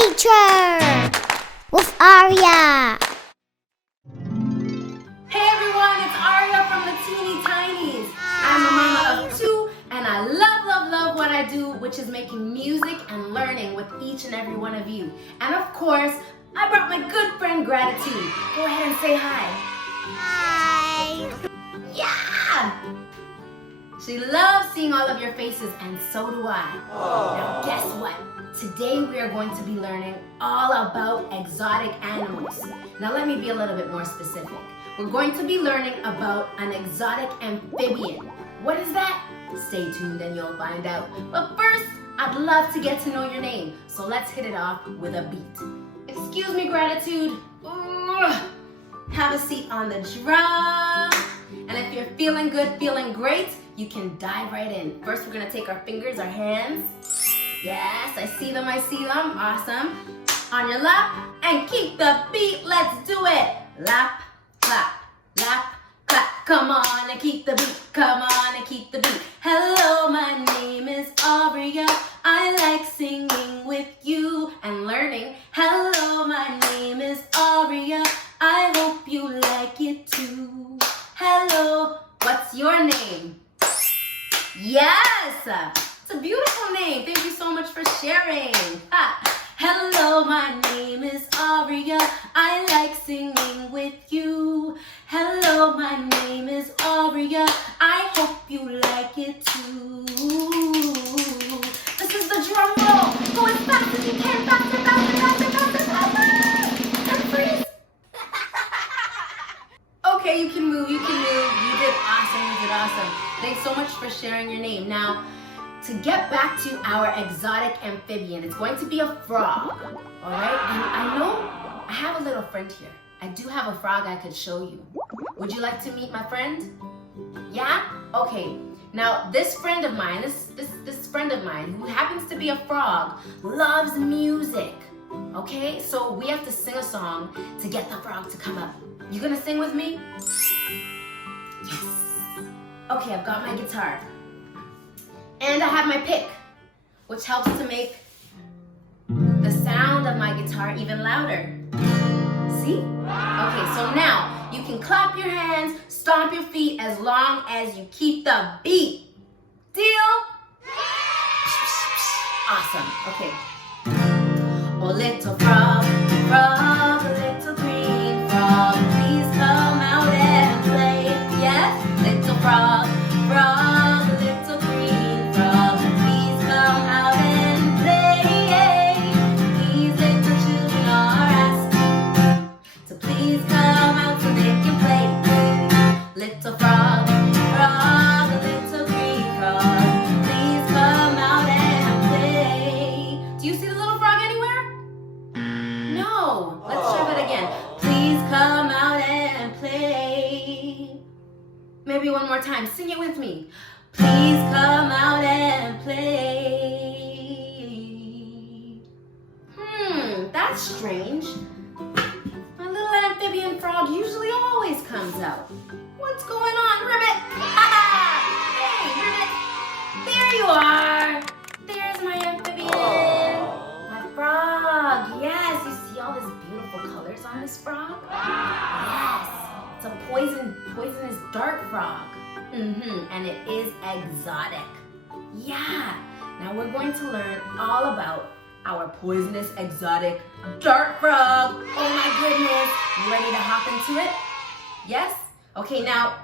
Nature with Aria. Hey everyone, it's Aria from the Teeny Tinies. I'm a mama of two and I love what I do, which is making music and learning with each and every one of you. And of course, I brought my good friend Gratitude. Go ahead and say hi. Hi. Yeah! She loves seeing all of your faces and so do I. Now guess what? Today we are going to be learning all about exotic animals. Now let me be a little bit more specific. We're going to be learning about an exotic amphibian. What is that? Stay tuned and you'll find out. But first, I'd love to get to know your name. So let's hit it off with a beat. Excuse me, Gratitude. Have a seat on the drum. And if you're feeling good, feeling great, you can dive right in. First, we're gonna take our fingers, our hands. Yes, I see them, awesome. On your lap, and keep the beat, let's do it. Lap, clap, lap, clap. Come on and keep the beat, come on and keep the beat. Hello, my name is Aria. I like singing with you and learning. Hello, my name is Aria. I hope you like it too. Hello, what's your name? Yes, it's a beautiful name. Thank you so much for sharing. Hello, my name is Aria. I like singing with you. Hello, my name is Aria. I hope you like it too. This is the drum roll. Go as fast as you can. Faster, faster, faster, faster, faster. And freeze. Okay, you can move, you can move. You did awesome. Thanks so much for sharing your name. Now, to get back to our exotic amphibian, it's going to be a frog, all right? And I know I have a little friend here. I do have a frog I could show you. Would you like to meet my friend? Yeah? Okay. Now, this friend of mine, this friend of mine, who happens to be a frog, loves music, okay? So we have to sing a song to get the frog to come up. You gonna sing with me? Yes. Okay, I've got my guitar. And I have my pick, which helps to make the sound of my guitar even louder. See? Okay, so now you can clap your hands, stomp your feet as long as you keep the beat. Deal? Awesome. Okay. Oh, little frog, frog, a little green frog, please come out and play. Yes, little frog, frog, a little green frog, please come out and play. These little children are asking to please come out so they can play. Little frog, frog, a little green frog, please come out and play. Do you see the little frog anywhere? No. Let's try that again. Please come out and play. Maybe one more time. Sing it with me. Please come out and play. That's strange. My little amphibian frog usually always comes out. What's going on, Ribbit? Hey, Ribbit. There you are. There's my amphibian. My frog. Yes, you see all these beautiful colors on this frog? Yes. It's a poisonous dart frog. And it is exotic. Yeah. Now we're going to learn all about our poisonous exotic dart frog. Oh my goodness. You ready to hop into it? Yes? Okay, now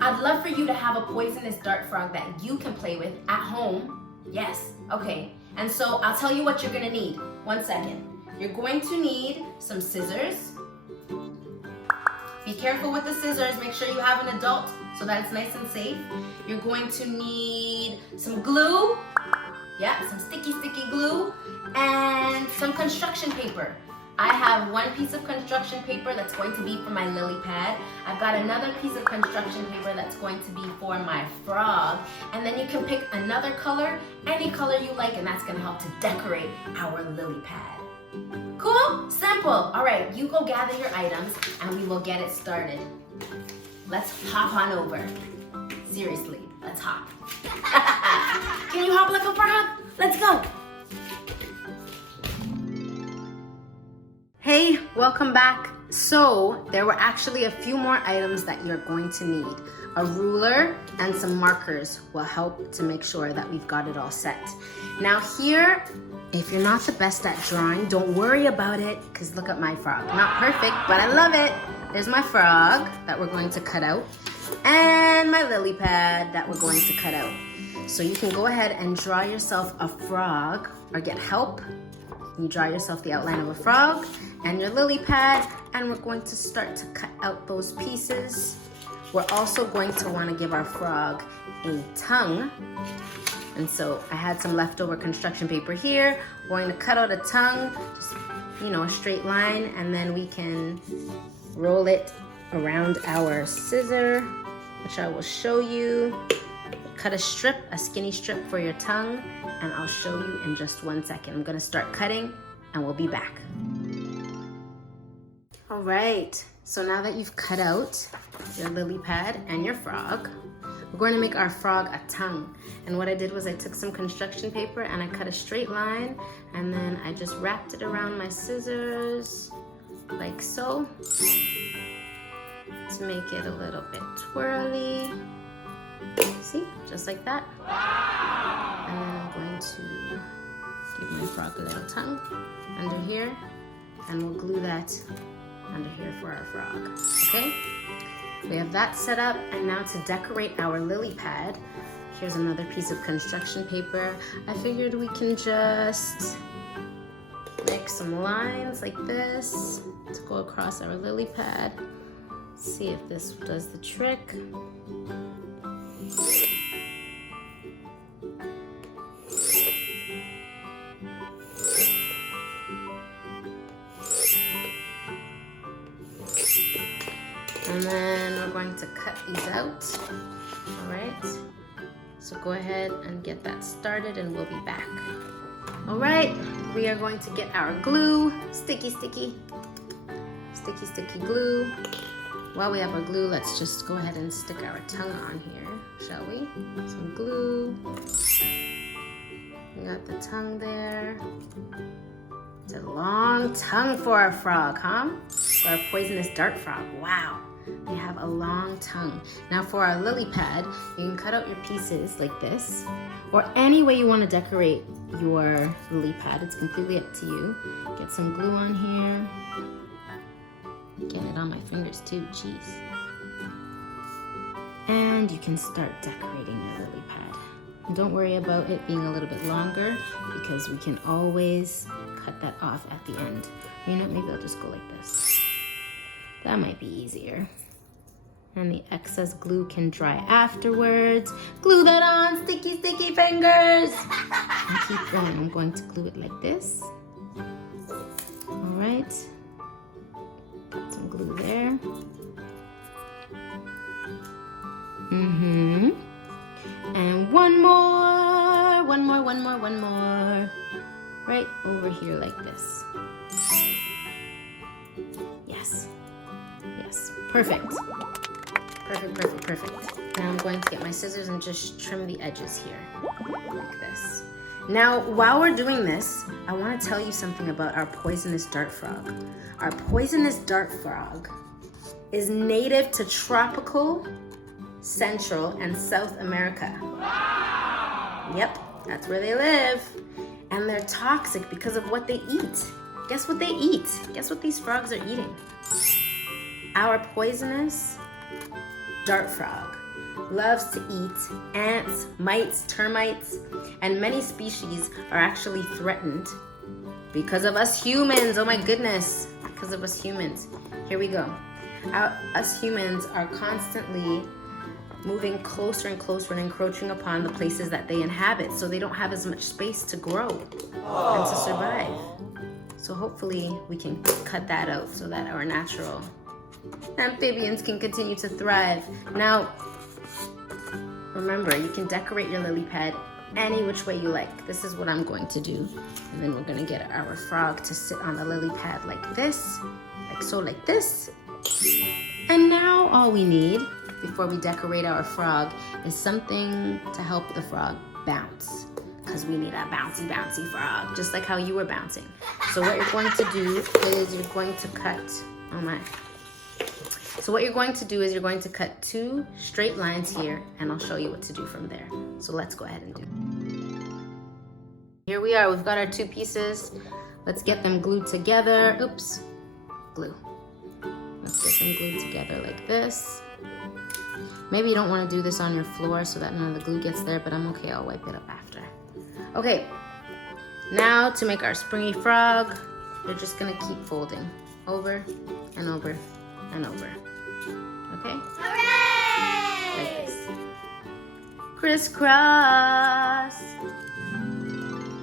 I'd love for you to have a poisonous dart frog that you can play with at home. Yes. Okay. And so I'll tell you what you're gonna need. 1 second. You're going to need some scissors. Be careful with the scissors. Make sure you have an adult so that it's nice and safe. You're going to need some glue. Yeah, some sticky glue. And some construction paper. I have one piece of construction paper that's going to be for my lily pad. I've got another piece of construction paper that's going to be for my frog. And then you can pick another color, any color you like, and that's gonna help to decorate our lily pad. Cool? Simple. All right, you go gather your items and we will get it started. Let's hop on over. Seriously, let's hop. Can you hop like a frog? Let's go. welcome back. So there were actually a few more items that you're going to need. A ruler and some markers will help to make sure that we've got it all set. Now here, if you're not the best at drawing, don't worry about it, because look at my frog. Not perfect, but I love it. There's my frog that we're going to cut out, and my lily pad that we're going to cut out. So you can go ahead and draw yourself a frog, or get help. You draw yourself the outline of a frog and your lily pad, and we're going to start to cut out those pieces. We're also going to want to give our frog a tongue. And so I had some leftover construction paper here. We're going to cut out a tongue, just, a straight line, and then we can roll it around our scissor, which I will show you. Cut a strip, a skinny strip for your tongue, and I'll show you in just 1 second. I'm gonna start cutting and we'll be back. All right, so now that you've cut out your lily pad and your frog, we're going to make our frog a tongue. And what I did was I took some construction paper and I cut a straight line, and then I just wrapped it around my scissors like so to make it a little bit twirly. See, just like that. And then I'm going to give my frog a little tongue under here, and we'll glue that under here for our frog, okay? We have that set up, and now to decorate our lily pad, here's another piece of construction paper. I figured we can just make some lines like this to go across our lily pad. See if this does the trick. And then we're going to cut these out. All right, so go ahead and get that started and we'll be back. All right, we are going to get our glue, sticky glue. While we have our glue, let's just go ahead and stick our tongue on here, shall we? Some glue. We got the tongue there. It's a long tongue for our frog, huh? For our poisonous dart frog. Wow, they have a long tongue. Now for our lily pad, you can cut out your pieces like this, or any way you want to decorate your lily pad. It's completely up to you. Get some glue on here. Get it on my fingers too, jeez. And you can start decorating your lily pad. And don't worry about it being a little bit longer, because we can always cut that off at the end. Maybe I'll just go like this. That might be easier. And the excess glue can dry afterwards. Glue that on, sticky fingers. And keep going. I'm going to glue it like this. All right. Put some glue there. And one more. Right over here like this. Yes. Perfect. Now I'm going to get my scissors and just trim the edges here, like this. Now, while we're doing this, I want to tell you something about our poisonous dart frog. Our poisonous dart frog is native to tropical, Central, and South America. Wow. Yep, that's where they live. And they're toxic because of what they eat. Guess what they eat? Guess what these frogs are eating? Our poisonous dart frog loves to eat ants, mites, termites, and many species are actually threatened because of us humans. Oh my goodness, because of us humans. Here we go. Us humans are constantly moving closer and closer and encroaching upon the places that they inhabit, so they don't have as much space to grow and to survive. So hopefully we can cut that out so that our natural amphibians can continue to thrive. Now, remember, you can decorate your lily pad any which way you like. This is what I'm going to do. And then we're gonna get our frog to sit on the lily pad like this, like this. And now all we need before we decorate our frog is something to help the frog bounce. because we need a bouncy, bouncy frog, just like how you were bouncing. So what you're going to do is you're going to cut, oh my. So what you're going to do is you're going to cut 2 straight lines here, and I'll show you what to do from there. So let's go ahead and do it. Here we are, we've got our 2 pieces. Let's get them glued together. Oops, glue. Let's get them glued together like this. Maybe you don't want to do this on your floor so that none of the glue gets there, but I'm okay, I'll wipe it up after. Okay, now to make our springy frog, you're just gonna keep folding over and over and over. Okay? Hooray! Like this. Crisscross.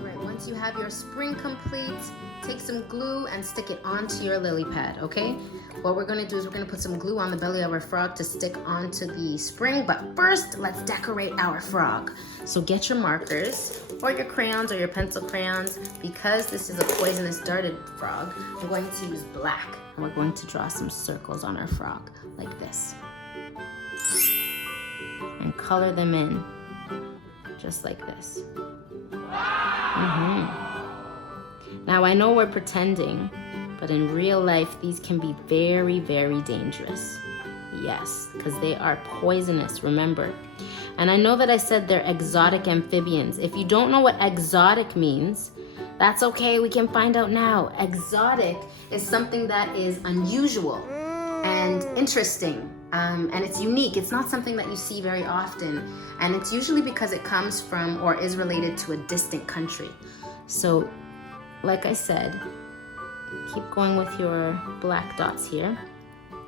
Alright, once you have your spring complete, take some glue and stick it onto your lily pad, okay? What we're gonna do is we're gonna put some glue on the belly of our frog to stick onto the spring, but first, let's decorate our frog. So get your markers, or your crayons, or your pencil crayons. Because this is a poisonous darted frog, I'm going to use black, and we're going to draw some circles on our frog, like this. And color them in, just like this. Now I know we're pretending, but in real life, these can be very, very dangerous. Yes, because they are poisonous, remember. And I know that I said they're exotic amphibians. If you don't know what exotic means, that's okay, we can find out now. Exotic is something that is unusual and interesting, and it's unique. It's not something that you see very often, and it's usually because it comes from or is related to a distant country. So, like I said, keep going with your black dots here.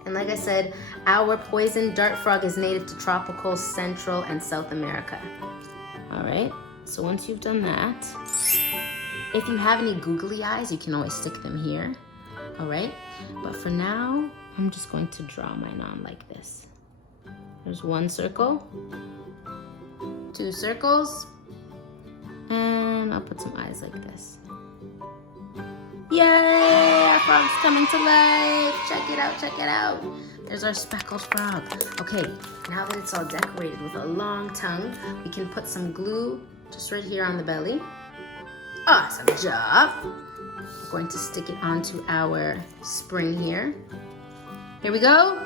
And like I said, our poison dart frog is native to tropical Central and South America. All right, so once you've done that, if you have any googly eyes, you can always stick them here. All right, but for now, I'm just going to draw mine on like this. There's 1 circle, 2 circles, and I'll put some eyes like this. Yay! Our frog's coming to life! Check it out, check it out! There's our speckled frog. Okay, now that it's all decorated with a long tongue, we can put some glue just right here on the belly. Awesome job! We're going to stick it onto our spring here. Here we go.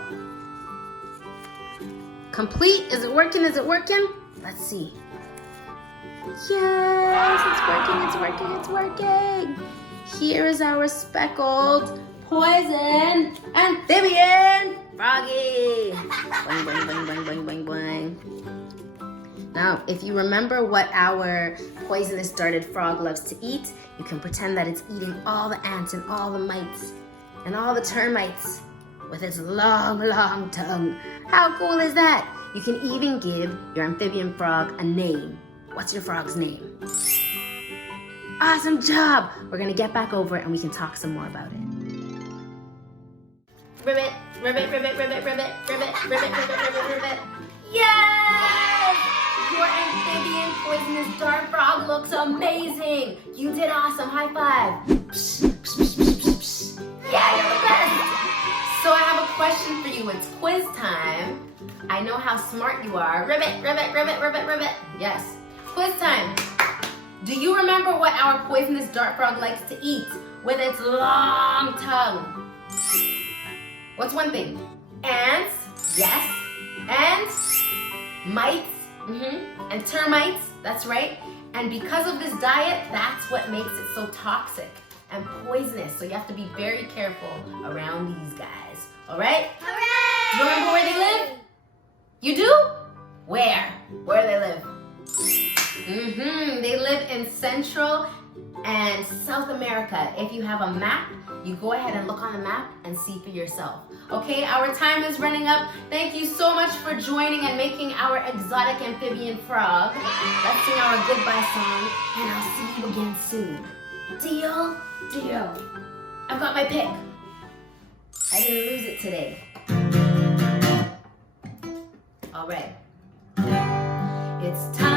Complete. Is it working? Is it working? Let's see. Yes, it's working, it's working, it's working. Here is our speckled poison amphibian froggy. Boing, boing, boing, boing, boing, boing, boing. Now, if you remember what our poisonous darted frog loves to eat, you can pretend that it's eating all the ants and all the mites and all the termites with its long, long tongue. How cool is that? You can even give your amphibian frog a name. What's your frog's name? Awesome job! We're gonna get back over it and we can talk some more about it. Ribbit, ribbit, ribbit, ribbit, ribbit, ribbit, ribbit, ribbit, ribbit, ribbit. Yes! Your amphibian poisonous dart frog looks amazing! You did awesome, high five! Yeah, you're the best! So I have a question for you, it's quiz time. I know how smart you are. Ribbit, ribbit, ribbit, ribbit, ribbit. Yes, quiz time. Do you remember what our poisonous dart frog likes to eat with its long tongue? What's one thing? Ants, yes. Ants, mites, and termites, that's right. And because of this diet, that's what makes it so toxic and poisonous. So you have to be very careful around these guys, all right? Hooray! Do you remember where they live? You do? Where? Where do they live? They live in Central and South America. If you have a map, you go ahead and look on the map and see for yourself. Okay, our time is running up. Thank you so much for joining and making our exotic amphibian frog. Let's sing our goodbye song, and I'll see you again soon. Deal? Deal. I've got my pick. I didn't lose it today. All right. It's time.